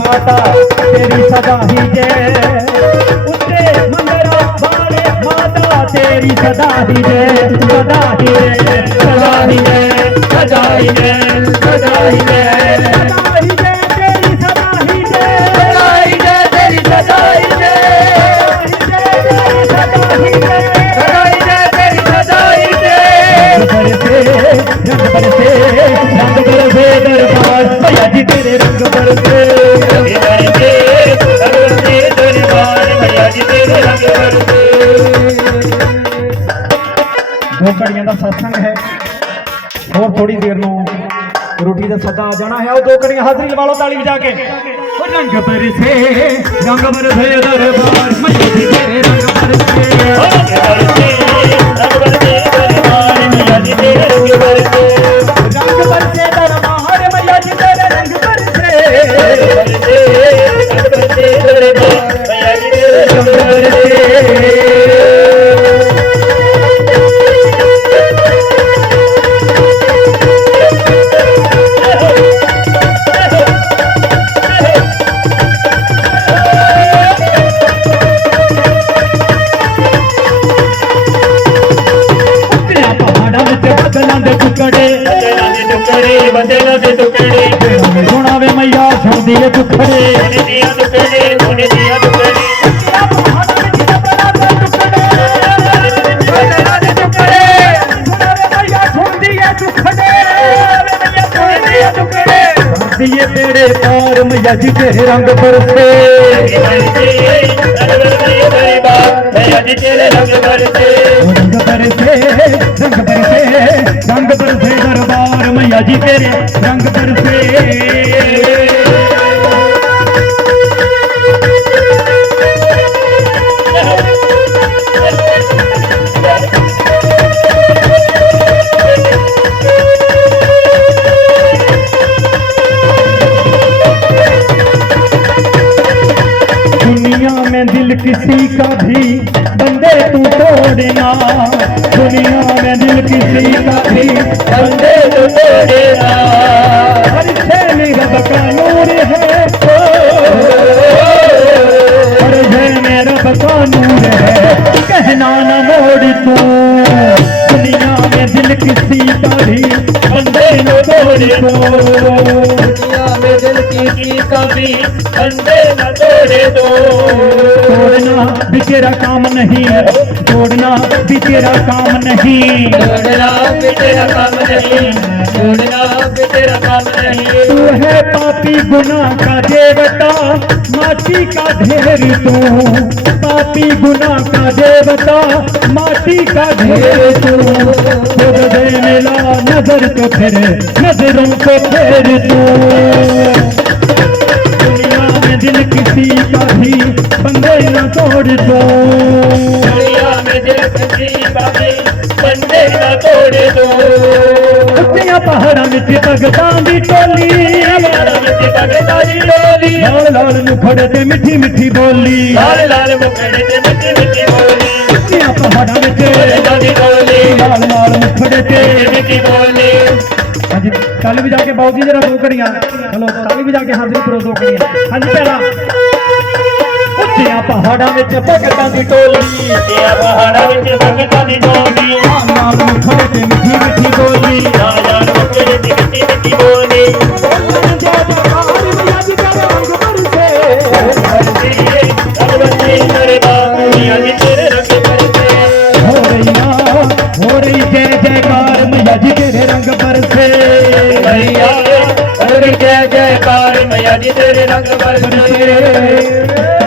माता तेरी सदा ही जय उच्चे मंदिरा वाले माता तेरी सदा ही जय सदा ही सदा ही जय सदा ही जय सदा ही ਦੋ ਘੜੀਆਂ ਦਾ satsang ਹੈ। ਹੋਰ ਥੋੜੀ ਦੇਰ ਨੂੰ ਰੋਟੀ ਦਾ ਸੱਦਾ ਆ ਜਾਣਾ ਹੈ। ਉਹ ਦੋ ਘੜੀਆਂ ਹਾਜ਼ਰੀ ਲਵਾ ਲਓ ਤਾਲੀ ਵਜਾ ਕੇ। ਉਹ ਰੰਗ ਬਰਸੇ ਰੰਗ ਬਰਸੇ ਦਰਬਾਰ, ਮੱਛੀ ਤੇਰੇ ਰੰਗ ਬਰਸੇ दुखड़े दिए पार मैया जी रंग पर रंग पर रंग पर रंग पर रंग पर दरबार मैया जी तेरे रंग पर दिल किसी का भी, बंदे तू तोड़ना। दुनिया में दिल किसी का भी, बंदे तो तोड़े ना परिचय में रब है। में रब है। कहना न मोड़ तू। दुनिया में दिल किसी का भी, बंदे तू दुनिया में दिल का भी बंदे न तोड़े दो। तोड़ना भी तेरा काम नहीं तोड़ना भी तेरा काम नहीं। तोड़ना भी तेरा काम नहीं तोड़ना भी तेरा काम नहीं। तू है पापी गुना का देवता माटी का ढेर तू। पापी गुना का देवता माटी का ढेर तू। दे मिला नज़र तो फिर नज़रों को फेर तू। दुनिया में दिल किसी का भी बंदे न तोड़ दो दुनिया में दिल किसी का भी बंदे न तोड़े दो ਉੱਤੀਆਂ ਪਹਾੜਾਂ ਵਿੱਚ ਭਗਤਾਂ ਦੀ ਟੋਲੀ हमारा मिट्टी भगता जी डोली ਲਾਲ ਲਾਲ ਮੁਖੜੇ ਤੇ ਮਿੱਠੀ ਮਿੱਠੀ ਬੋਲੀ लाल लाल मुखड़े से मिट्टी मिट्टी बोली ਉੱਤੀਆਂ ਪਹਾੜਾਂ ਵਿੱਚ भगता जी डोली ਲਾਲ ਲਾਲ ਤਾਲੀ ਜਾ ਕੇ ਬਹੁਤ ਜੀ ਜਰਾ ਦੋ ਘੜੀਆਂ। ਹਲੋ ਤਾਲੀ ਵਜਾ ਕੇ ਹਾਜ਼ਰੀ ਕਰੋ ਦੋ ਘੜੀਆਂ। ਹਾਂਜੀ ਭੈਣਾ। ਉੱਚਿਆਂ ਪਹਾੜਾਂ ਵਿੱਚ ਭਗਤਾਂ ਦੀ ਟੋਲੀ। ਉੱਚਿਆਂ ਪਹਾੜਾਂ ਵਿੱਚ ਭਗਤਾਂ ਦੀ ਟੋਲੀ। ਨਾਮ ਮੁਖੜੇ ਤੇ ਮਿੱਠੀ ਮਿੱਠੀ ਬੋਲੀ। ਰਾਜਾ ਤੇਰੀ ਜੈ ਜੈਕਾਰ ਮੈਂ ਅਜੀ ਤੇਰੇ ਰੰਗ ਬਰਸੇ